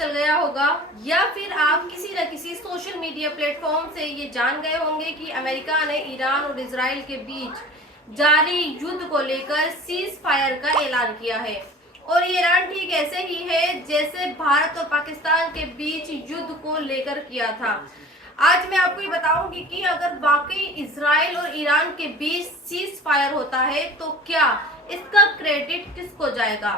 चल गया होगा या फिर आप किसी न किसी सोशल मीडिया प्लेटफॉर्म से ये जान गए होंगे कि अमेरिका ने ईरान और इजराइल के बीच जारी युद्ध को लेकर सीज फायर का ऐलान किया है। और ये ऐलान ठीक ऐसे ही है जैसे भारत और पाकिस्तान के बीच युद्ध को लेकर किया था। आज मैं आपको ये बताऊंगी कि अगर वाकई इजराइल और ईरान के बीच सीज फायर होता है तो क्या इसका क्रेडिट किसको जाएगा।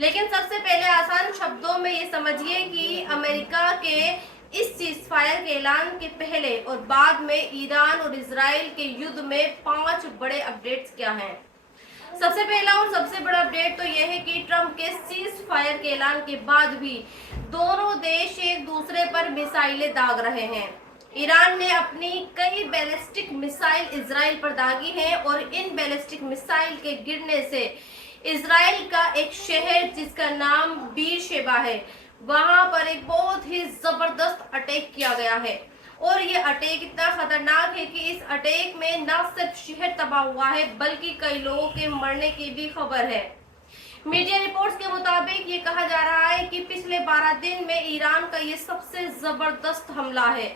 लेकिन सबसे पहले आसान शब्दों में ये समझिए कि अमेरिका के इस सीज फायर के ऐलान के पहले और बाद में ईरान और इजराइल के युद्ध में 5 बड़े अपडेट्स क्या हैं। सबसे पहला और सबसे बड़ा अपडेट तो यह है कि ट्रंप के सीज फायर के ऐलान के बाद भी दोनों देश एक दूसरे पर मिसाइलें दाग रहे हैं। ईरान ने अपनी कई बैलिस्टिक मिसाइल इजराइल पर दागी हैं और इन बैलिस्टिक मिसाइल के गिरने से इजराइल का एक शहर जिसका नाम बीरशेबा है, वहां पर एक बहुत ही जबरदस्त अटैक किया गया है। और ये अटैक इतना खतरनाक है कि इस अटैक में न सिर्फ शहर तबाह हुआ है बल्कि कई लोगों के मरने की भी खबर है। मीडिया रिपोर्ट्स के मुताबिक ये कहा जा रहा है कि पिछले 12 दिन में ईरान का ये सबसे जबरदस्त हमला है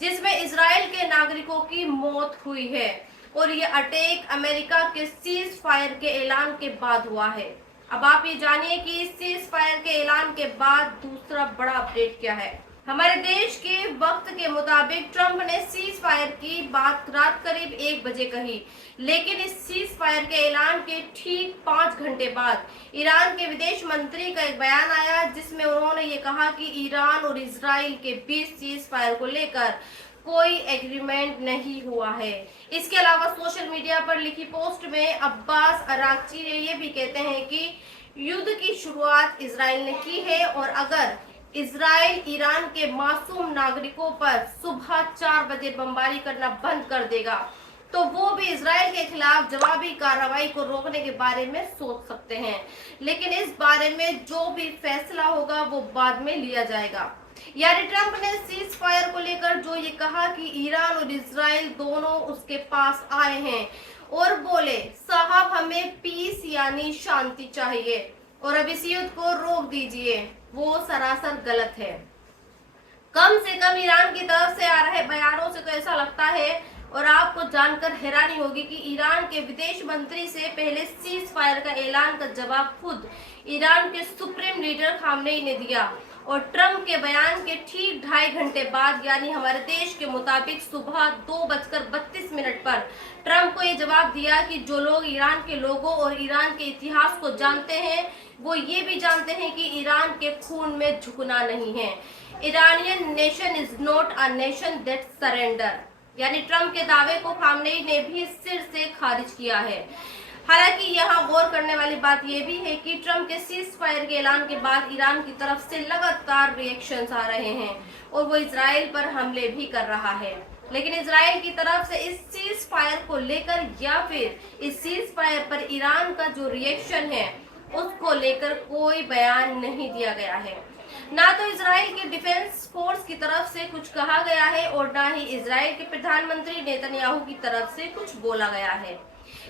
जिसमें इजराइल के नागरिकों की मौत हुई है। और ये अटैक अमेरिका के सीज फायर के ऐलान के बाद हुआ है। अब आप ये जानिए कि सीज फायर के ऐलान के बाद दूसरा बड़ा अपडेट क्या है। हमारे देश के वक्त के मुताबिक ट्रंप ने सीज फायर की बात रात करीब 1 बजे कही, लेकिन इस सीज फायर के ऐलान के ठीक 5 घंटे बाद ईरान के विदेश मंत्री का एक बयान आया जिसमें उन्होंने ये कहा कि ईरान और इजराइल के बीच सीज फायर को लेकर कोई एग्रीमेंट नहीं हुआ है। इसके अलावा सोशल मीडिया पर लिखी पोस्ट में अब्बास अरागची ने ये भी कहते हैं कि युद्ध की शुरुआत इजराइल ने की है और अगर इजराइल ईरान के मासूम नागरिकों पर सुबह 4 बजे बमबारी करना बंद कर देगा तो वो भी इजराइल के खिलाफ जवाबी कार्रवाई को रोकने के बारे में सोच सकते हैं। लेकिन इस बारे में जो भी फैसला होगा वो बाद में लिया जाएगा। यानी ट्रंप ने सीज फायर को लेकर जो ये कहा कि ईरान और इजराइल दोनों उसके पास आए हैं और बोले साहब हमें पीस यानी शांति चाहिए और अब इस युद्ध को रोक दीजिए, वो सरासर गलत है। कम से कम ईरान की तरफ से आ रहे बयानों से तो ऐसा लगता है और आपको जानकर हैरानी होगी कि ईरान के विदेश मंत्री से पहले सीज फायर का ऐलान का जवाब खुद ईरान के सुप्रीम लीडर खामनेई ने दिया और ट्रंप के बयान के ठीक 2.5 घंटे बाद यानी हमारे देश के मुताबिक सुबह 2:32 पर ट्रंप को ये जवाब दिया कि जो लोग ईरान के लोगों और ईरान के इतिहास को जानते हैं वो ये भी जानते हैं कि ईरान के खून में झुकना नहीं है। Iranian nation is not a nation that surrender. यानी ट्रंप के दावे को खामनेई ने भी सिर से खारिज किया है। हालांकि यहाँ गौर करने वाली बात यह भी है कि ट्रंप के सीज फायर के ऐलान के बाद ईरान की तरफ से लगातार रिएक्शंस आ रहे हैं और वो इजराइल पर हमले भी कर रहा है। लेकिन इजराइल की तरफ से इस सीज फायर को लेकर या फिर इस सीज फायर पर ईरान का जो रिएक्शन है उसको लेकर कोई बयान नहीं दिया गया है। ना तो इजराइल के डिफेंस फोर्स की तरफ से कुछ कहा गया है और ना ही इजराइल के प्रधानमंत्री नेतन्याहू की तरफ से कुछ बोला गया है।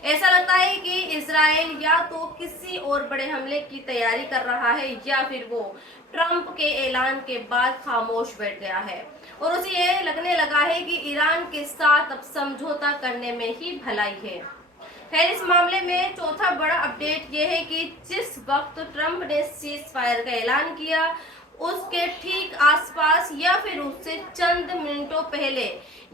ऐसा लगता है कि इजराइल या तो किसी और बड़े हमले की तैयारी कर रहा है या फिर वो ट्रंप के ऐलान के बाद खामोश बैठ गया है और उसे ये लगने लगा है कि ईरान के साथ अब समझौता करने में ही भलाई है। खैर इस मामले में चौथा बड़ा अपडेट ये है कि जिस वक्त ट्रंप ने सीज फायर का ऐलान किया उसके ठीक आसपास या फिर उससे चंद मिनटों पहले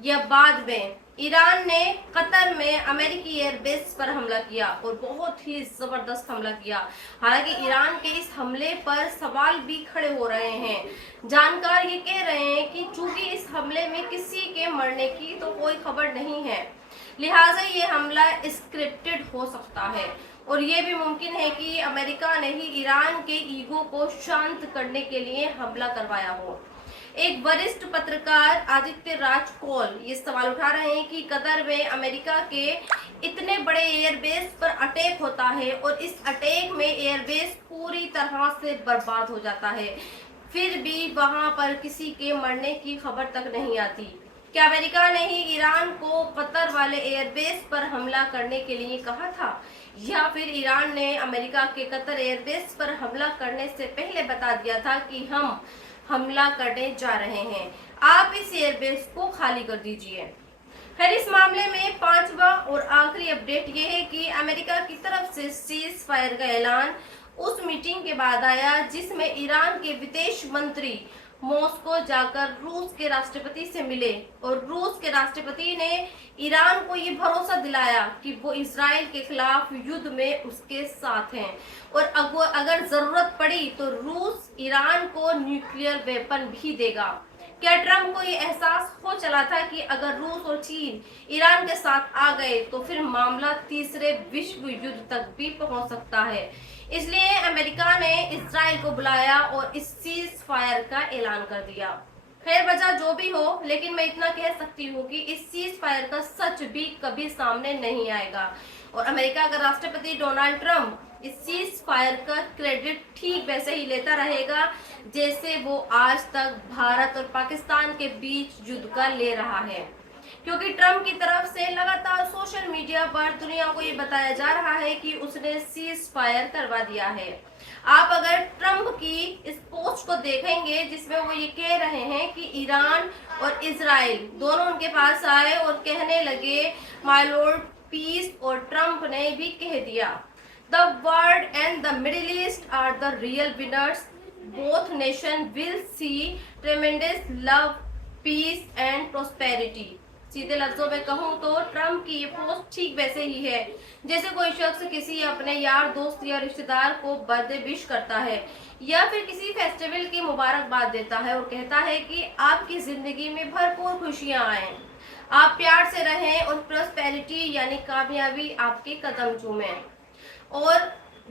या बाद में ईरान ने कतर में अमेरिकी एयरबेस पर हमला किया और बहुत ही जबरदस्त हमला किया। हालांकि ईरान के इस हमले पर सवाल भी खड़े हो रहे हैं। जानकार ये कह रहे हैं कि चूंकि इस हमले में किसी के मरने की तो कोई खबर नहीं है, लिहाजा ये हमला स्क्रिप्टेड हो सकता है और ये भी मुमकिन है कि अमेरिका ने ही ईरान के ईगो को शांत करने के लिए हमला करवाया हो। एक वरिष्ठ पत्रकार आदित्य राज कौल ये सवाल उठा रहे हैं कि कतर में अमेरिका के इतने बड़े एयरबेस पर अटैक होता है और इस अटैक में एयरबेस पूरी तरह से बर्बाद हो जाता है, फिर भी वहां पर किसी के मरने की खबर तक नहीं आती। क्या अमेरिका ने ही ईरान को कतर वाले एयरबेस पर हमला करने के लिए कहा था या फिर ईरान ने अमेरिका के कतर एयरबेस पर हमला करने से पहले बता दिया था कि हम हमला करने जा रहे हैं। आप इस एयरबेस को खाली कर दीजिए। खैर, इस मामले में पांचवा और आखिरी अपडेट ये है कि अमेरिका की तरफ से सीज फायर का ऐलान उस मीटिंग के बाद आया जिसमें ईरान के विदेश मंत्री मॉस्को जाकर रूस के राष्ट्रपति से मिले और रूस के राष्ट्रपति ने ईरान को ये भरोसा दिलाया कि वो इजराइल के खिलाफ युद्ध में उसके साथ हैं और अगर जरूरत पड़ी तो रूस ईरान को न्यूक्लियर वेपन भी देगा। क्या ट्रंप को ये एहसास हो चला था कि अगर रूस और चीन ईरान के साथ आ गए तो फिर मामला तीसरे विश्व युद्ध तक भी पहुंच सकता है। इसलिए अमेरिका ने इजराइल को बुलाया और इस सीज फायर का ऐलान कर दिया। खैर, वजह जो भी हो, लेकिन मैं इतना कह सकती हूँ कि इस सीज फायर का सच भी कभी सामने नहीं आएगा और अमेरिका का राष्ट्रपति डोनाल्ड ट्रंप इस सीज फायर का क्रेडिट ठीक वैसे ही लेता रहेगा जैसे वो आज तक भारत और पाकिस्तान के बीच युद्ध का ले रहा है, क्योंकि ट्रंप की तरफ से लगातार सोशल मीडिया पर दुनिया को ये बताया जा रहा है कि उसने सीज फायर करवा दिया है। आप अगर ट्रंप की इस पोस्ट को देखेंगे जिसमें वो ये कह रहे हैं कि ईरान और इजराइल दोनों उनके पास आए और कहने लगे माय लॉर्ड पीस, और ट्रंप ने भी कह दिया The world and the Middle East are the real winners. Both nations will see tremendous love, peace and prosperity. सीधे लफ्जों में कहूँ तो ट्रंप की ये पोस्ट ठीक वैसे ही है जैसे कोई शख्स किसी अपने यार दोस्त या रिश्तेदार को बर्थडे विश करता है या फिर किसी फेस्टिवल की मुबारकबाद देता है और कहता है कि आपकी जिंदगी में भरपूर खुशियां आए, आप प्यार से रहें और प्रॉस्पेरिटी यानी कामयाबी आपके कदम चूमे। और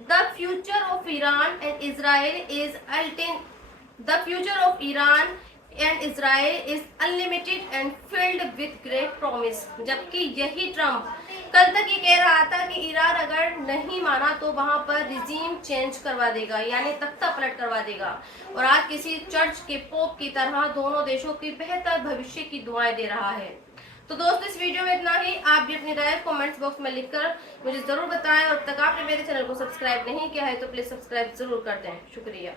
the future of Iran and Israel is the future of Iran and Israel is unlimited and filled with great promise। जबकि यही ट्रंप कल तक ये कह रहा था कि ईरान अगर नहीं माना तो वहां पर रिजीम चेंज करवा देगा, यानी तख्ता पलट करवा देगा, और आज किसी चर्च के पोप की तरह दोनों देशों की बेहतर भविष्य की दुआएं दे रहा है। तो दोस्तों, इस वीडियो में इतना ही। आप भी अपनी राय कमेंट्स बॉक्स में लिखकर मुझे जरूर बताएं और अब तक आपने मेरे चैनल को सब्सक्राइब नहीं किया है तो प्लीज सब्सक्राइब जरूर कर दें। शुक्रिया।